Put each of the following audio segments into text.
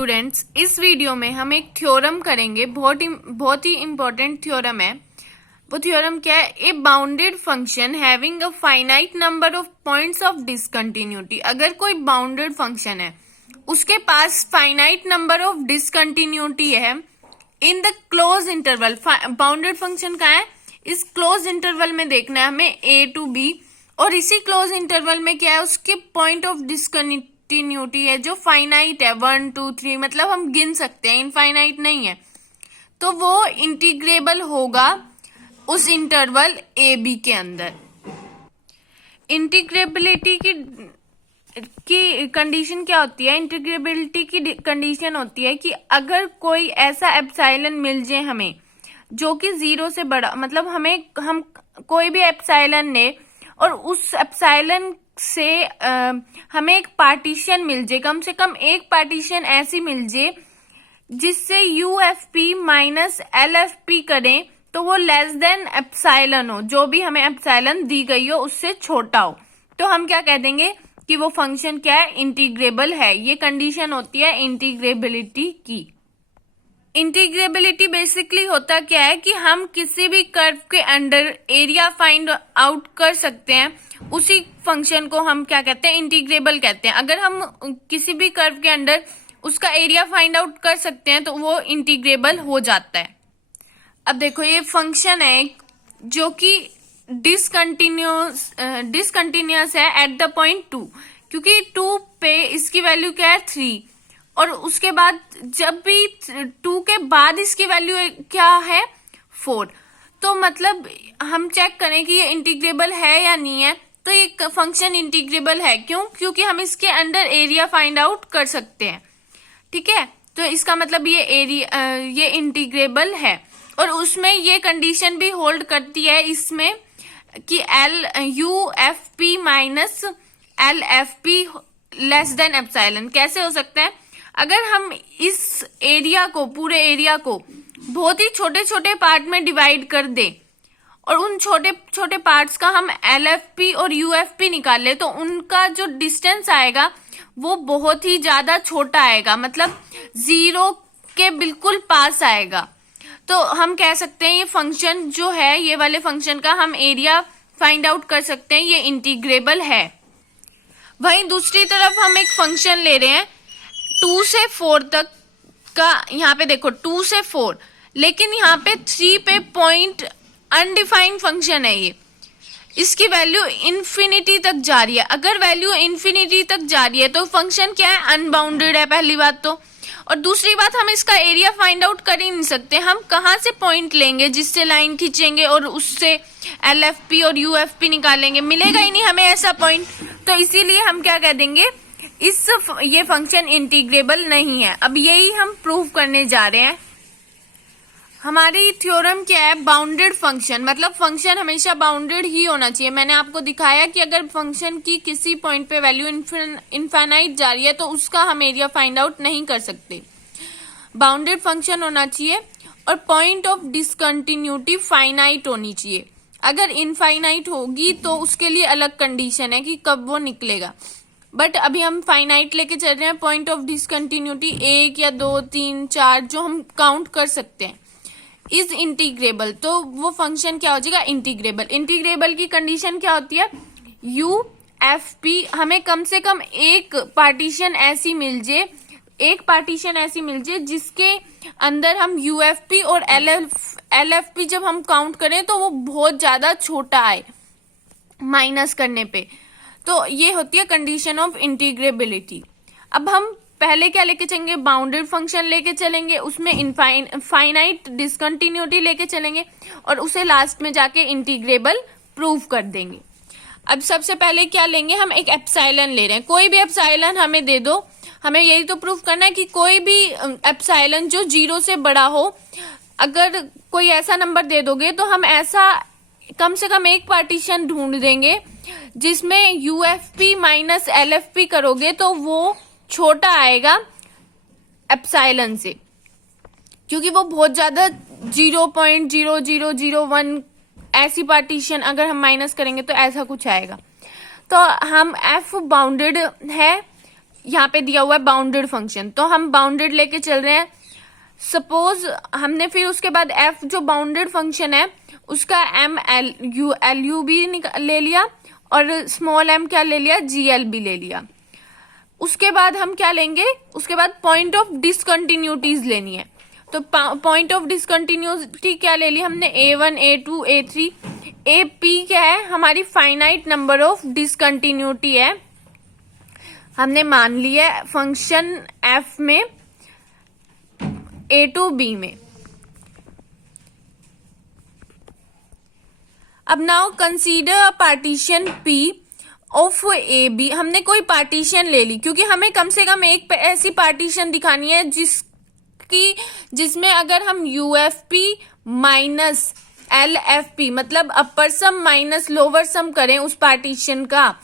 Students, इस video में हम एक थ्योरम करेंगे। बहुत ही इंपॉर्टेंट थ्योरम है। वो थ्योरम क्या है? A bounded function having a finite number of points of discontinuity. अगर कोई बाउंडेड फंक्शन है, उसके पास फाइनाइट नंबर ऑफ डिसकंटिन्यूटी है in the close interval. Bounded function का है, इस क्लोज इंटरवल में देखना है हमें ए टू बी, और इसी क्लोज इंटरवल में क्या है, उसके पॉइंट ऑफ डिसकंटिन्यूटी है जो फाइनाइट है, 1 2 3, मतलब हम गिन सकते हैं, इनफाइनाइट नहीं है। तो वो इंटीग्रेबल होगा उस इंटरवल ए बी के अंदर। इंटीग्रेबिलिटी की कंडीशन क्या होती है? इंटीग्रेबिलिटी की कंडीशन होती है कि अगर कोई ऐसा एप्सिलॉन मिल जाए हमें जो कि 0 से बड़ा, मतलब हम कोई भी एप्सिलॉन ले और उस एप्सिलॉन से हमें एक पार्टीशन मिल जाए, कम से कम एक पार्टीशन ऐसी मिल जाए जिससे UFP माइनस LFP करें तो वो लेस देन एप्सिलॉन हो, जो भी हमें एप्सिलॉन दी गई हो उससे छोटा हो, तो हम क्या कह देंगे कि वो फंक्शन क्या है? इंटीग्रेबल है। ये कंडीशन होती है इंटीग्रेबिलिटी की। इंटीग्रेबिलिटी बेसिकली होता क्या है कि हम किसी भी कर्व के अंडर एरिया फाइंड आउट कर सकते हैं, उसी फंक्शन को हम क्या कहते हैं? इंटीग्रेबल कहते हैं। अगर हम किसी भी कर्व के अंडर उसका एरिया फाइंड आउट कर सकते हैं तो वो इंटीग्रेबल हो जाता है। अब देखो, ये फंक्शन है जो कि डिसकंटिन्यूअस है एट द पॉइंट 2, क्योंकि 2 पे इसकी वैल्यू क्या है? 3, और उसके बाद जब भी 2 के बाद इसकी वैल्यू क्या है? 4। तो मतलब हम चेक करें कि ये इंटीग्रेबल है या नहीं है, तो ये फंक्शन इंटीग्रेबल है। क्यों? क्योंकि हम इसके अंडर एरिया फाइंड आउट कर सकते हैं। ठीक है, तो इसका मतलब ये इंटीग्रेबल है। और उसमें ये कंडीशन भी होल्ड करती है इसमें कि UFP minus LFP less than epsilon. कैसे हो सकता है? अगर हम इस एरिया को, पूरे एरिया को बहुत ही छोटे छोटे पार्ट में डिवाइड कर दे और उन छोटे छोटे पार्ट्स का हम LFP और UFP निकाल ले, तो उनका जो डिस्टेंस आएगा वो बहुत ही ज्यादा छोटा आएगा, मतलब 0 के बिल्कुल पास आएगा। तो हम कह सकते हैं ये फंक्शन जो है, ये वाले फंक्शन का हम एरिया फाइंड आउट कर सकते हैं, ये इंटीग्रेबल है। वहीं दूसरी तरफ हम एक फंक्शन ले रहे हैं 2 से 4 तक का। यहाँ पे देखो 2 से 4, लेकिन यहाँ पे 3 पे पॉइंट अनडिफाइंड फंक्शन है ये, इसकी वैल्यू इन्फिनिटी तक जा रही है। अगर वैल्यू इन्फिनिटी तक जा रही है तो फंक्शन क्या है? अनबाउंडेड है, पहली बात तो। और दूसरी बात, हम इसका एरिया फाइंड आउट कर ही नहीं सकते। हम कहाँ से पॉइंट लेंगे जिससे लाइन खींचेंगे और उससे LFP और UFP निकालेंगे? मिलेगा ही नहीं हमें ऐसा पॉइंट। तो इसीलिए हम क्या कह देंगे, ये फंक्शन इंटीग्रेबल नहीं है। अब यही हम प्रूव करने जा रहे हैं। हमारी थ्योरम क्या है? बाउंडेड फंक्शन, मतलब फंक्शन हमेशा बाउंडेड ही होना चाहिए। मैंने आपको दिखाया कि अगर फंक्शन की किसी पॉइंट पे वैल्यू इनफाइनाइट जा रही है तो उसका हम एरिया फाइंड आउट नहीं कर सकते। बाउंडेड फंक्शन होना चाहिए और पॉइंट ऑफ डिसकंटिन्यूटी फाइनाइट होनी चाहिए। अगर इनफाइनाइट होगी तो उसके लिए अलग कंडीशन है कि कब वो निकलेगा, बट अभी हम फाइनाइट लेके चल रहे हैं। पॉइंट ऑफ डिसकंटिन्यूटी 1 या 2 3 4 जो हम काउंट कर सकते हैं इज इंटीग्रेबल, तो वो फंक्शन क्या हो जाएगा? इंटीग्रेबल। इंटीग्रेबल की कंडीशन क्या होती है? UFP, हमें कम से कम एक पार्टीशन ऐसी मिल जाए जिसके अंदर हम UFP और LFP जब हम काउंट करें तो वो बहुत ज्यादा छोटा आए माइनस करने पे, तो ये होती है कंडीशन ऑफ इंटीग्रेबिलिटी। अब हम पहले क्या लेके चलेंगे? बाउंडेड फंक्शन लेके चलेंगे, उसमें फाइनाइट डिसकंटिन्यूटी लेके चलेंगे और उसे लास्ट में जाके इंटीग्रेबल प्रूव कर देंगे। अब सबसे पहले क्या लेंगे? हम एक एप्सिलॉन ले रहे हैं, कोई भी एप्सिलॉन हमें दे दो। हमें यही तो प्रूव करना है कि कोई भी एप्सिलॉन जो 0 से बड़ा हो, अगर कोई ऐसा नंबर दे दोगे तो हम ऐसा कम से कम एक पार्टीशन ढूंढ देंगे जिसमें UFP माइनस LFP करोगे तो वो छोटा आएगा एप्सिलॉन से, क्योंकि वो बहुत ज्यादा 0.0001 ऐसी पार्टीशन अगर हम माइनस करेंगे तो ऐसा कुछ आएगा। तो हम F बाउंडेड है यहाँ पे दिया हुआ है बाउंडेड फंक्शन, तो हम बाउंडेड लेके चल रहे हैं। सपोज हमने फिर उसके बाद एफ जो बाउंडेड फंक्शन है उसका एम एल यू भी ले लिया और स्मॉल एम क्या ले लिया, जी एल भी ले लिया। उसके बाद हम क्या लेंगे, उसके बाद पॉइंट ऑफ डिसकंटिन्यूटीज लेनी है। तो पॉइंट ऑफ डिसकंटिन्यूटी क्या ले ली हमने, A1 A2 A3 AP क्या है, हमारी फाइनाइट नंबर ऑफ डिसकंटिन्यूटी है, हमने मान लिया है फंक्शन f में A टू B में। अब now consider a partition P of A B. हमने कोई पार्टीशन ले ली, क्योंकि हमें कम से कम एक ऐसी पार्टीशन दिखानी है जिसमें अगर हम UFP माइनस LFP मतलब अपर सम माइनस लोअर सम करें उस पार्टीशन का,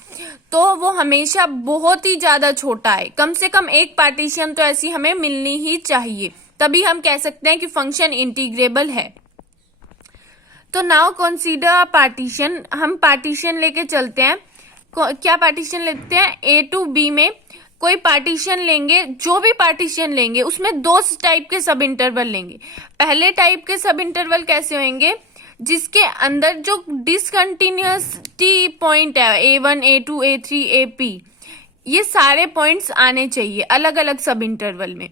तो वो हमेशा बहुत ही ज्यादा छोटा है। कम से कम एक पार्टीशन तो ऐसी हमें मिलनी ही चाहिए, तभी हम कह सकते हैं कि फंक्शन इंटीग्रेबल है। तो नाउ कंसीडर अ पार्टीशन, हम पार्टीशन लेके चलते हैं। क्या पार्टीशन लेते हैं, A टू B में कोई पार्टीशन लेंगे, जो भी पार्टीशन लेंगे उसमें दो टाइप के सब इंटरवल लेंगे। पहले टाइप के सब इंटरवल कैसे होंगे, जिसके अंदर जो डिसकंटिन्यूटी पॉइंट है A1 A2 A3 AP, ये सारे पॉइंट्स आने चाहिए अलग अलग सब इंटरवल में।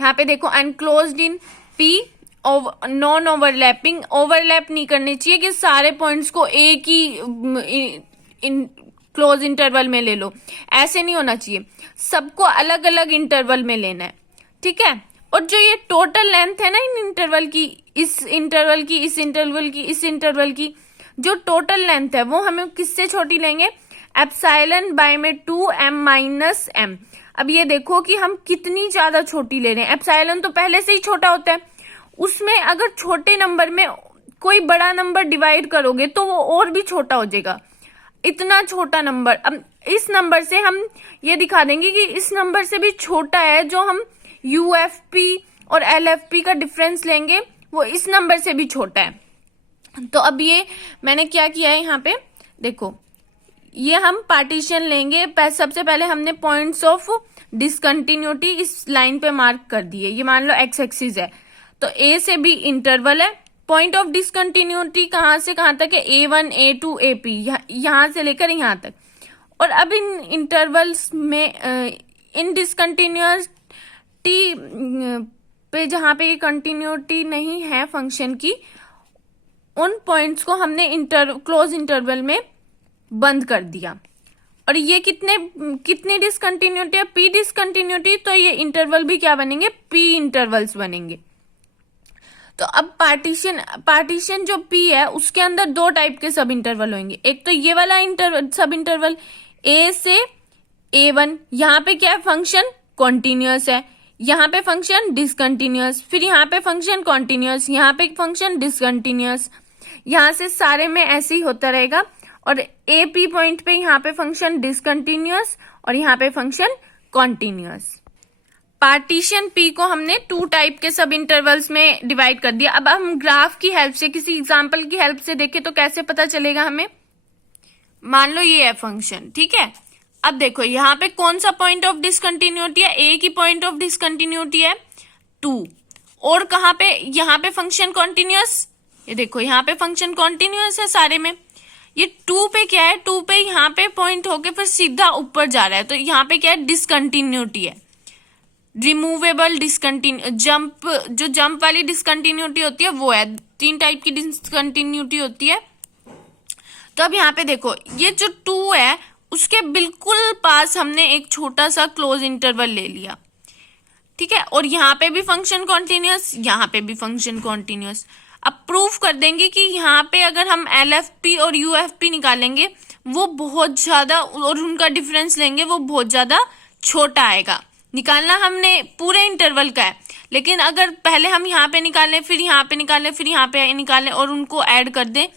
यहाँ पे देखो अनक्लोज्ड इन P, नॉन ओवरलैपिंग, ओवरलैप नहीं करनी चाहिए कि सारे पॉइंट्स को एक ही क्लोज इंटरवल में ले लो, ऐसे नहीं होना चाहिए, सबको अलग अलग इंटरवल में लेना है, ठीक है। और जो ये टोटल लेंथ है ना इन इंटरवल की, इस इंटरवल की, इस इंटरवल की, इस इंटरवल की, जो टोटल लेंथ है वो हमें किससे छोटी लेंगे, एप्सिलॉन बाय में 2m माइनस m। अब ये देखो कि हम कितनी ज्यादा छोटी ले रहे हैं, एप्सिलॉन तो पहले से ही छोटा होता है, उसमें अगर छोटे नंबर में कोई बड़ा नंबर डिवाइड करोगे तो वो और भी छोटा हो जाएगा, इतना छोटा नंबर। अब इस नंबर से हम ये दिखा देंगे कि इस नंबर से भी छोटा है, जो हम UFP और LFP का डिफरेंस लेंगे वो इस नंबर से भी छोटा है। तो अब ये मैंने क्या किया है, यहाँ पे देखो ये हम पार्टीशन लेंगे। सबसे पहले हमने पॉइंट्स ऑफ डिसकंटिन्यूटी इस लाइन पे मार्क कर दिए, ये मान लो x एक्सिस है, तो A से B इंटरवल है। पॉइंट ऑफ डिसकंटिन्यूटी कहां से कहां तक है, A1 A2 AP, यहां से लेकर यहां तक। और अब इन इंटरवल्स में इन डिसकंटिन्यूटी पे जहां पे ये कंटिन्यूटी नहीं है फंक्शन की, उन पॉइंट्स को हमने क्लोज इंटरवल में बंद कर दिया। और ये कितनी डिसकंटिन्यूटी है, P डिसकंटिन्यूटी, तो ये इंटरवल भी क्या बनेंगे, P इंटरवल्स बनेंगे। तो अब पार्टीशन जो P है उसके अंदर दो टाइप के सब इंटरवल होंगे। एक तो ये वाला सब इंटरवल A से A1, यहाँ पे क्या है, फंक्शन कॉन्टिन्यूअस है, यहाँ पे फंक्शन डिसकंटिन्यूअस, फिर यहाँ पे फंक्शन कॉन्टिन्यूअस, यहाँ पे फंक्शन डिसकंटिन्यूअस, यहाँ से सारे में ऐसे ही होता रहेगा। और AP पॉइंट पे यहाँ पे फंक्शन डिसकंटिन्यूअस और यहाँ पे फंक्शन कॉन्टिन्यूअस। पार्टीशन P को हमने टू टाइप के सब इंटरवल्स में डिवाइड कर दिया। अब हम ग्राफ की हेल्प से, किसी एग्जांपल की हेल्प से देखें तो कैसे पता चलेगा हमें। मान लो ये है फंक्शन, ठीक है। अब देखो यहाँ पे कौन सा पॉइंट ऑफ डिसकंटिन्यूटी है, A की पॉइंट ऑफ डिसकंटिन्यूटी है 2, और कहाँ पे, यहाँ पे फंक्शन कॉन्टिन्यूअस, ये देखो यहाँ पे फंक्शन कॉन्टिन्यूअस है सारे में। ये 2 पे क्या है, 2 पे यहाँ पे पॉइंट होके फिर सीधा ऊपर जा रहा है, तो यहाँ पे क्या है, डिसकंटिन्यूटी है, रिमूवेबल जंप, जो जंप वाली डिसकंटिन्यूटी होती है वो है। 3 टाइप की डिसकंटिन्यूटी होती है। तो अब यहाँ पे देखो ये जो 2 है उसके बिल्कुल पास हमने एक छोटा सा क्लोज इंटरवल ले लिया, ठीक है। और यहाँ पे भी फंक्शन कॉन्टिन्यूअस, यहाँ पे भी फंक्शन कॉन्टिन्यूअस। अब प्रूफ कर देंगे कि यहाँ पे अगर हम LFP और UFP निकालेंगे वो बहुत ज्यादा, और उनका डिफरेंस लेंगे वो बहुत ज्यादा छोटा आएगा। निकालना हमने पूरे इंटरवल का है, लेकिन अगर पहले हम यहाँ पे निकालें, फिर यहाँ पे निकालें, फिर यहाँ पे निकालें और उनको ऐड कर दें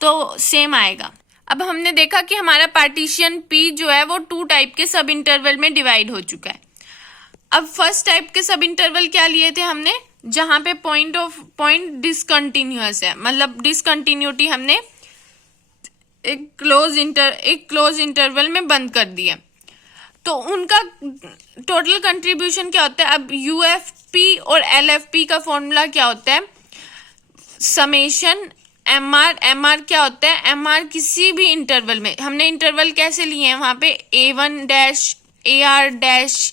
तो सेम आएगा। अब हमने देखा कि हमारा पार्टीशन P जो है वो 2 टाइप के सब इंटरवल में डिवाइड हो चुका है। अब फर्स्ट टाइप के सब इंटरवल क्या लिए थे हमने, जहां पे पॉइंट डिसकंटिन्यूअस है, मतलब डिसकंटिन्यूटी हमने एक क्लोज इंटरवल में बंद कर दिया। तो तो उनका टोटल कंट्रीब्यूशन क्या होता है? अब यूएफपी और एलएफपी का फॉर्मूला क्या होता है? Summation MR. एमआर क्या होता है? एमआर किसी भी इंटरवल में, हमने इंटरवल कैसे लिए हैं वहां पे, A1 डैश AR डैश,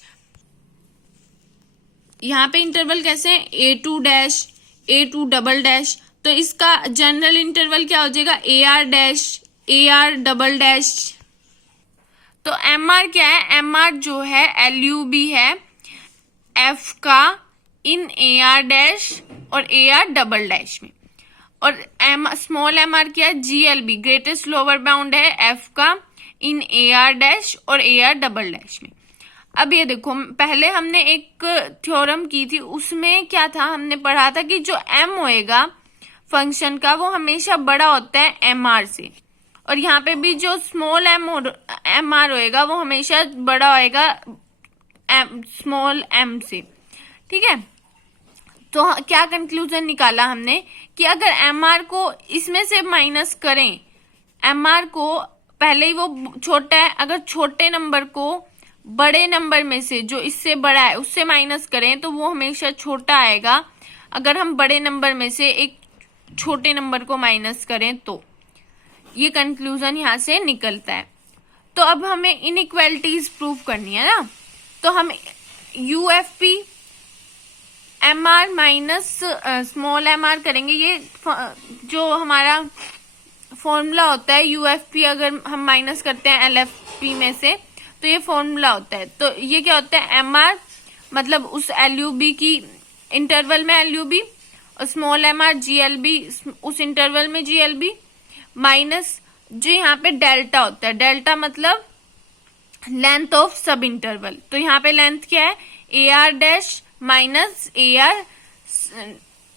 यहाँ पे इंटरवल कैसे है? A2 dash A2 double dash. तो इसका जनरल इंटरवल क्या हो जाएगा? AR dash AR double dash. तो MR क्या है? MR जो है LUB है F का इन AR डैश और AR डबल डैश में, और स्मॉल MR क्या है? GLB ग्रेटेस्ट लोअर बाउंड है F का इन AR डैश और AR डबल डैश में। अब ये देखो, पहले हमने एक थ्योरम की थी, उसमें क्या था, हमने पढ़ा था कि जो M होएगा फंक्शन का वो हमेशा बड़ा होता है MR से, और यहाँ पे भी जो स्मॉल MR होएगा वो हमेशा बड़ा होएगा स्मॉल M से। ठीक है, तो क्या कंक्लूजन निकाला हमने कि अगर MR को इसमें से माइनस करें, MR को पहले ही वो छोटा है, अगर छोटे नंबर को बड़े नंबर में से जो इससे बड़ा है उससे माइनस करें तो वो हमेशा छोटा आएगा। अगर हम बड़े नंबर में से एक छोटे नंबर को माइनस करें तो ये कंक्लूजन यहाँ से निकलता है। तो अब हमें इनइक्वालिटीज प्रूव करनी है ना, तो हम UFP MR minus small MR करेंगे। ये जो हमारा फॉर्मूला होता है यूएफपी, अगर हम माइनस करते हैं एलएफपी में से तो ये फॉर्मूला होता है। तो ये क्या होता है? MR मतलब उस LUB की इंटरवल में LUB, और स्मॉल MR GLB उस इंटरवल में GLB, माइनस जो यहाँ पे डेल्टा होता है, डेल्टा मतलब लेंथ ऑफ सब इंटरवल। तो यहाँ पे लेंथ क्या है? AR dash minus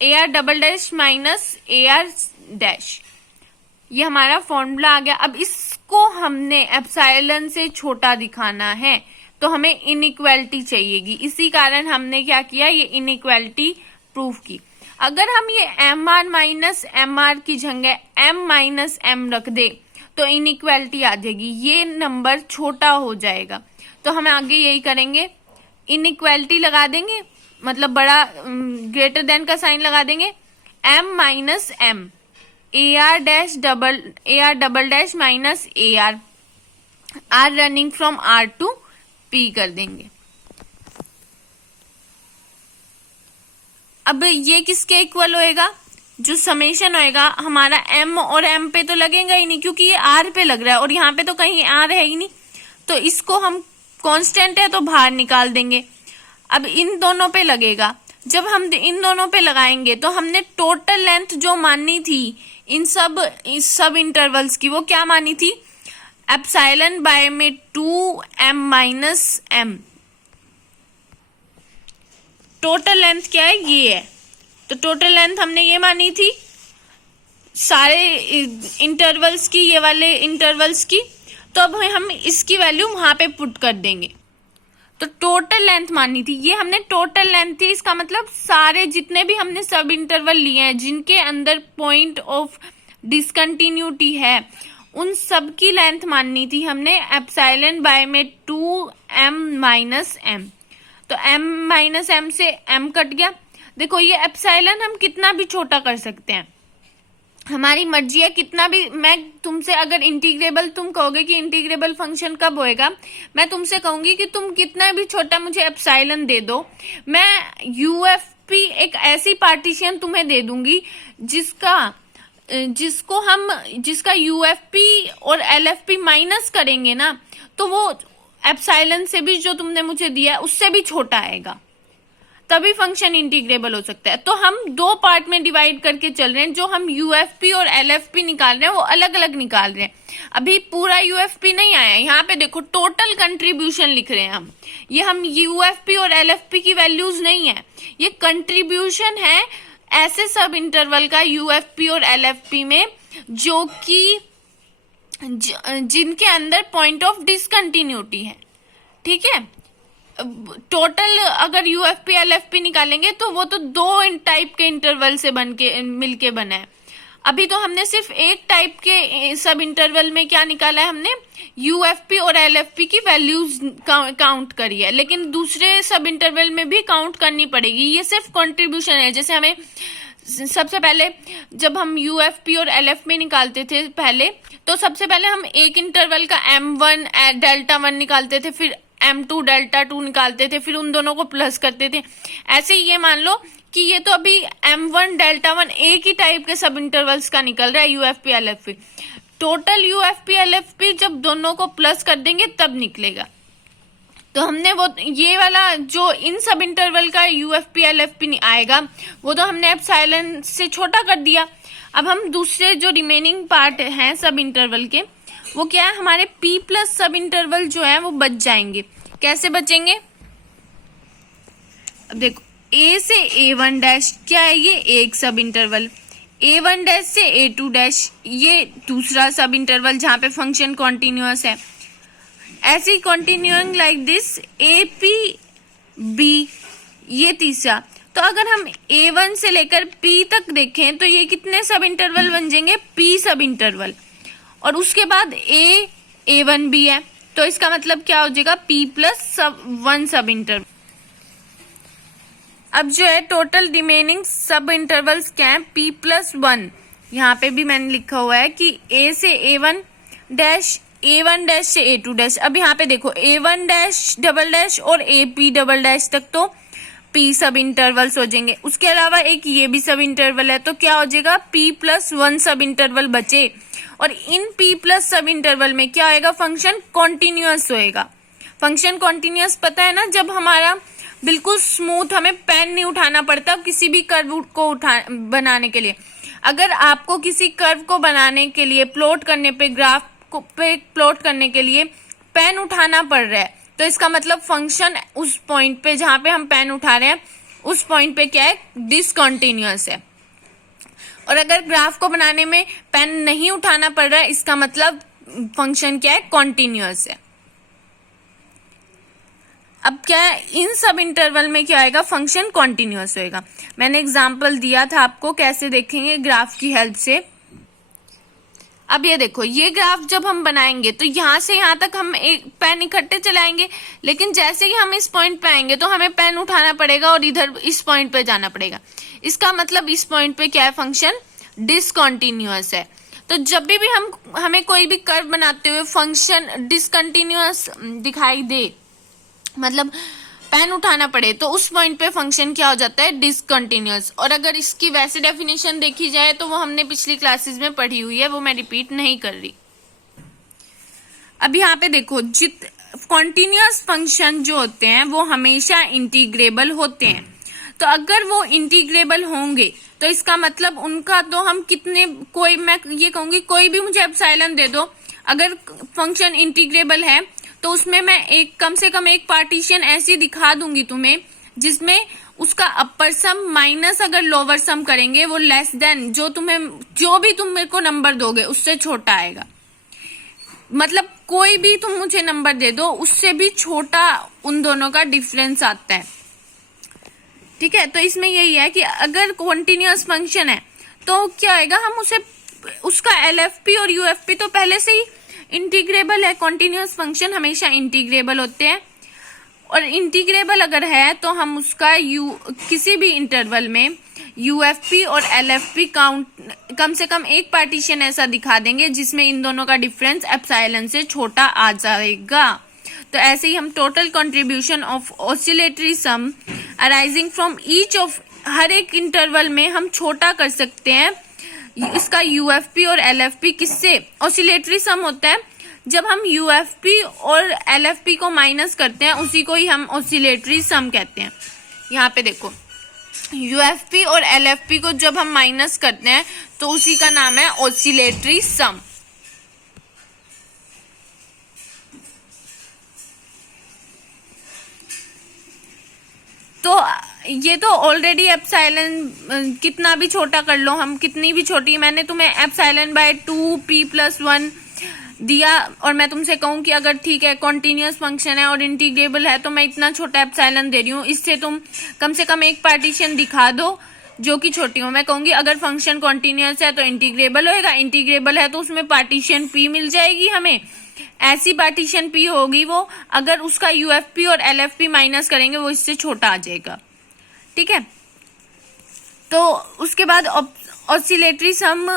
AR double dash minus AR dash. ये हमारा फॉर्मूला आ गया। अब इसको हमने एप्सिलॉन से छोटा दिखाना है तो हमें इनइक्वालिटी चाहिएगी, इसी कारण हमने क्या किया, ये इनइक्वालिटी प्रूफ की। अगर हम ये MR माइनस MR की जगह M माइनस M रख दे तो इनइक्वालिटी आ जाएगी, ये नंबर छोटा हो जाएगा। तो हम आगे यही करेंगे, इनइक्वालिटी लगा देंगे, मतलब बड़ा ग्रेटर देन का साइन लगा देंगे, M minus M AR double dash minus AR, R running from R to P कर देंगे। अब ये किसके इक्वल होएगा? जो समेशन होएगा हमारा M और M पे तो लगेगा ही नहीं, क्योंकि ये R पे लग रहा है और यहाँ पे तो कहीं R है ही नहीं, तो इसको हम कांस्टेंट है तो बाहर निकाल देंगे। अब इन दोनों पे लगेगा, जब हम इन दोनों पे लगाएंगे तो हमने टोटल लेंथ जो माननी थी इन सब इंटरवल्स की, वो क्या मानी थी? एप्सिलॉन बाय में 2M minus M। Total length क्या है? ये है। तो टोटल लेंथ हमने ये मानी थी सारे इंटरवल्स की, ये वाले इंटरवल्स की। तो अब हम इसकी वैल्यू वहां पे पुट कर देंगे। तो टोटल लेंथ मानी थी, ये हमने टोटल लेंथ थी, इसका मतलब सारे जितने भी हमने सब इंटरवल लिए हैं जिनके अंदर पॉइंट ऑफ डिसकंटिन्यूटी है उन सब की लेंथ माननी थी हमने एप्सिलॉन बाय में 2M माइनस M। तो M माइनस M से M कट गया। देखो ये एप्सिलॉन हम कितना भी छोटा कर सकते हैं, हमारी मर्जी है कितना भी। मैं तुमसे अगर इंटीग्रेबल, तुम कहोगे कि इंटीग्रेबल फंक्शन कब होएगा, मैं तुमसे कहूंगी कि तुम कितना भी छोटा मुझे एप्सिलॉन दे दो, मैं यूएफपी एक ऐसी पार्टीशन तुम्हें दे दूंगी जिसका यूएफपी और एलएफपी माइनस करेंगे ना तो वो एप्सिलॉन से भी जो तुमने मुझे दिया है उससे भी छोटा आएगा, तभी फंक्शन इंटीग्रेबल हो सकता है। तो हम दो पार्ट में डिवाइड करके चल रहे हैं, जो हम यूएफपी और एलएफपी निकाल रहे हैं वो अलग अलग निकाल रहे हैं। अभी पूरा यूएफपी नहीं आया, यहाँ पे देखो टोटल कंट्रीब्यूशन लिख रहे हैं हम यूएफपी और एलएफपी की वैल्यूज नहीं है, ये कंट्रीब्यूशन है ऐसे सब इंटरवल का यूएफपी और एलएफपी में जो कि जिनके अंदर पॉइंट ऑफ डिसकंटिन्यूटी है। ठीक है, टोटल अगर यूएफपी एलएफपी निकालेंगे तो वो तो दो टाइप के इंटरवल से मिलके बना है। अभी तो हमने सिर्फ एक टाइप के सब इंटरवल में क्या निकाला है, हमने यूएफपी और एलएफपी की वैल्यूज काउंट करी है, लेकिन दूसरे सब इंटरवल में भी काउंट करनी पड़ेगी। ये सिर्फ कंट्रीब्यूशन है। जैसे हमें सबसे पहले जब हम यूएफपी और एलएफपी निकालते थे पहले, तो सबसे पहले हम एक इंटरवल का M1 डेल्टा 1 निकालते थे, फिर M2 डेल्टा 2 निकालते थे, फिर उन दोनों को प्लस करते थे। ऐसे ही ये मान लो कि ये तो अभी M1 डेल्टा 1 एक ही टाइप के सब इंटरवल्स का निकल रहा है, UFP LFP. Total UFP LFP जब दोनों को प्लस कर देंगे तब निकलेगा। तो हमने वो ये वाला जो इन सब इंटरवल का यूएफपी एलएफपी आएगा वो तो हमने एप्सिलॉन से छोटा कर दिया। अब हम दूसरे जो रिमेनिंग पार्ट हैं सब इंटरवल के, वो क्या है, हमारे P प्लस सब इंटरवल जो है वो बच जाएंगे। कैसे बचेंगे? अब देखो, A से A1 डैश क्या है, ये एक सब इंटरवल, A1 डैश से A2 डैश ये दूसरा सब इंटरवल जहां पे फंक्शन कॉन्टिन्यूअस है। ऐसे continuing like this AP B ये तीसरा। तो अगर हम A1 से लेकर P तक देखें तो ये कितने सब इंटरवल बन जाएंगे, P सब इंटरवल, और उसके बाद A1 भी है, तो इसका मतलब क्या हो जाएगा, P प्लस 1 सब इंटरवल। अब जो है टोटल रिमेनिंग सब इंटरवल्स क्या है, P प्लस 1। यहाँ पे भी मैंने लिखा हुआ है कि A से A1 डैश, A1 डैश से A2 डैश। अब यहाँ पे देखो A1 डैश डबल डैश और AP डबल डैश तक तो P सब इंटरवल्स हो जाएंगे। उसके अलावा एक ये भी सब इंटरवल है, तो क्या हो जाएगा, P प्लस 1 सब इंटरवल बचे। और इन P प्लस सब इंटरवल में क्या होएगा, फंक्शन कॉन्टिन्यूअस होएगा। फंक्शन कॉन्टिन्यूअस पता है ना, जब हमारा बिल्कुल स्मूथ, हमें पेन नहीं उठाना पड़ता किसी भी कर्व को बनाने के लिए। अगर आपको किसी कर्व को बनाने के लिए, प्लॉट करने पे, ग्राफ को पे प्लॉट करने के लिए पेन उठाना पड़ रहा है, तो इसका मतलब फंक्शन उस पॉइंट पे जहां पे हम पेन उठा रहे हैं उस पॉइंट पे क्या है, डिसकंटिन्यूअस है। और अगर ग्राफ को बनाने में पेन नहीं उठाना पड़ रहा है, इसका मतलब फंक्शन क्या है, कॉन्टिन्यूअस है। अब क्या है, इन सब इंटरवल में क्या आएगा, फंक्शन कॉन्टिन्यूअस होएगा। मैंने एग्जांपल दिया था आपको, कैसे देखेंगे ग्राफ की हेल्प से। अब ये देखो, ये ग्राफ जब हम बनाएंगे तो यहाँ से यहाँ तक हम एक पेन इकट्ठे चलाएंगे, लेकिन जैसे ही हम इस पॉइंट पे आएंगे तो हमें पेन उठाना पड़ेगा और इधर इस पॉइंट पे जाना पड़ेगा। इसका मतलब इस पॉइंट पे क्या है, फंक्शन डिसकंटिन्यूअस है। तो जब भी हमें कोई भी कर्व बनाते हुए फंक्शन डिसकंटिन्यूअस दिखाई दे, मतलब पेन उठाना पड़े, तो उस पॉइंट पे फंक्शन क्या हो जाता है, डिसकंटिन्यूअस। और अगर इसकी वैसे डेफिनेशन देखी जाए तो वो हमने पिछली क्लासेस में पढ़ी हुई है, वो मैं रिपीट नहीं कर रही। अब यहाँ पे देखो, कॉन्टिन्यूअस फंक्शन जो होते हैं वो हमेशा इंटीग्रेबल होते हैं। तो अगर वो इंटीग्रेबल होंगे तो इसका मतलब उनका तो हम कितने, कोई, मैं ये कहूंगी कोई भी मुझे एप्सिलॉन दे दो, अगर फंक्शन इंटीग्रेबल है तो उसमें मैं एक कम से कम एक पार्टीशन ऐसी दिखा दूंगी तुम्हें जिसमें उसका अपर सम माइनस अगर लोअर सम करेंगे वो लेस देन जो भी तुम मेरे को नंबर दोगे उससे छोटा आएगा। मतलब कोई भी तुम मुझे नंबर दे दो उससे भी छोटा उन दोनों का डिफरेंस आता है। ठीक है, तो इसमें यही है कि अगर कॉन्टिन्यूअस फंक्शन है तो क्या आएगा, हम उसका एलएफपी और यूएफपी तो पहले से ही इंटीग्रेबल है। कॉन्टिन्यूअस फंक्शन हमेशा इंटीग्रेबल होते हैं, और इंटीग्रेबल अगर है तो हम उसका किसी भी इंटरवल में यूएफपी और एलएफपी काउंट कम से कम एक पार्टीशन ऐसा दिखा देंगे जिसमें इन दोनों का डिफरेंस एप्सिलॉन से छोटा आ जाएगा। तो ऐसे ही हम total contribution of oscillatory sum arising from each of, हर एक इंटरवल में हम छोटा कर सकते हैं इसका यूएफपी और एलएफपी। किससे? ऑसिलेटरी सम होता है जब हम यूएफपी और एलएफपी को माइनस करते हैं, उसी को ही हम ऑसिलेटरी सम कहते हैं। यहाँ पे देखो, यूएफपी और एलएफपी को जब हम माइनस करते हैं तो उसी का नाम है ऑसिलेटरी सम। तो ये तो ऑलरेडी एप्सिलॉन कितना भी छोटा कर लो, हम कितनी भी छोटी, मैंने तुम्हें एप्सिलॉन बाय 2 p+1 दिया और मैं तुमसे कहूं कि अगर ठीक है कॉन्टिन्यूअस फंक्शन है और इंटीग्रेबल है तो मैं इतना छोटा एप्सिलॉन दे रही हूँ, इससे तुम कम से कम एक पार्टीशन दिखा दो जो कि छोटी हो। मैं कहूंगी अगर फंक्शन कॉन्टिन्यूअस है तो इंटीग्रेबल होएगा, इंटीग्रेबल है तो उसमें पार्टीशन पी मिल जाएगी हमें, ऐसी पार्टीशन पी होगी वो, अगर उसका यूएफपी और एलएफपी माइनस करेंगे वो इससे छोटा आ जाएगा। ठीक है, तो उसके बाद ऑसिलेटरी सम,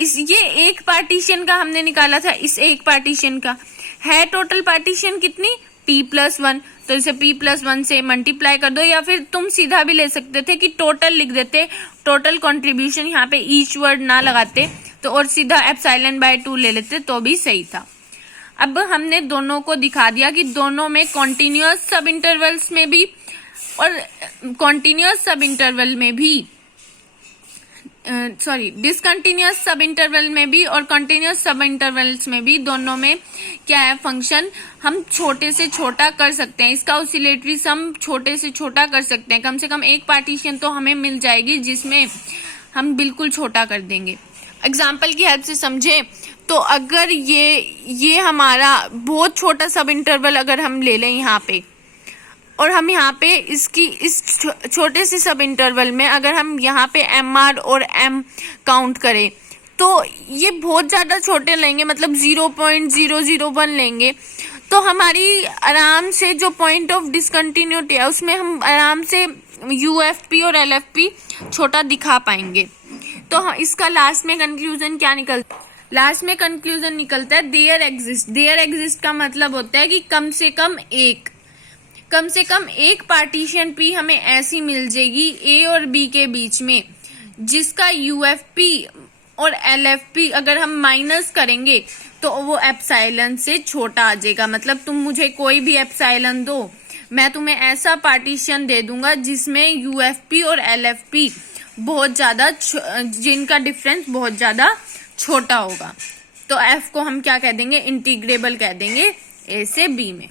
ये एक पार्टीशन का हमने निकाला था, इस एक पार्टीशन का है टोटल पार्टीशन कितनी p+1, तो इसे p+1 से मल्टीप्लाई कर दो, या फिर तुम सीधा भी ले सकते थे कि टोटल लिख देते, टोटल कंट्रीब्यूशन, यहाँ पे ईच वर्ड ना लगाते तो, और सीधा ε/2 ले लेते तो भी सही था। अब हमने दोनों को दिखा दिया कि दोनों में कॉन्टिन्यूअस सब इंटरवल्स में भी और कॉन्टिन्यूअस सब इंटरवल में भी, डिसकंटिन्यूअस सब इंटरवल में भी और कंटिन्यूअस सब इंटरवल्स में भी, दोनों में क्या है फंक्शन हम छोटे से छोटा कर सकते हैं, इसका ऑसिलेटरी सम छोटे से छोटा कर सकते हैं। कम से कम एक पार्टीशन तो हमें मिल जाएगी जिसमें हम बिल्कुल छोटा कर देंगे। एग्जाम्पल की हेल्प से समझे तो अगर ये हमारा बहुत छोटा सब इंटरवल अगर हम ले लें यहाँ पे, और हम यहाँ पे इसकी इस छोटे से सब इंटरवल में अगर हम यहाँ पे MR और M काउंट करें तो ये बहुत ज़्यादा छोटे लेंगे, मतलब 0.001 लेंगे, तो हमारी आराम से जो पॉइंट ऑफ डिसकंटिन्यूटी है उसमें हम आराम से UFP और LFP छोटा दिखा पाएंगे। तो इसका लास्ट में कंक्लूजन क्या निकलता है? लास्ट में कंक्लूजन निकलता है देयर एग्जिस्ट का मतलब होता है कि कम से कम एक पार्टीशन P हमें ऐसी मिल जाएगी A और B के बीच में जिसका UFP और LFP अगर हम माइनस करेंगे तो वो एप्सिलॉन से छोटा आ जाएगा। मतलब तुम मुझे कोई भी एप्सिलॉन दो, मैं तुम्हें ऐसा पार्टीशन दे दूंगा जिसमें UFP और LFP बहुत ज्यादा, जिनका डिफरेंस बहुत ज्यादा छोटा होगा। तो F को हम क्या कह देंगे? इंटीग्रेबल कह देंगे A से B में।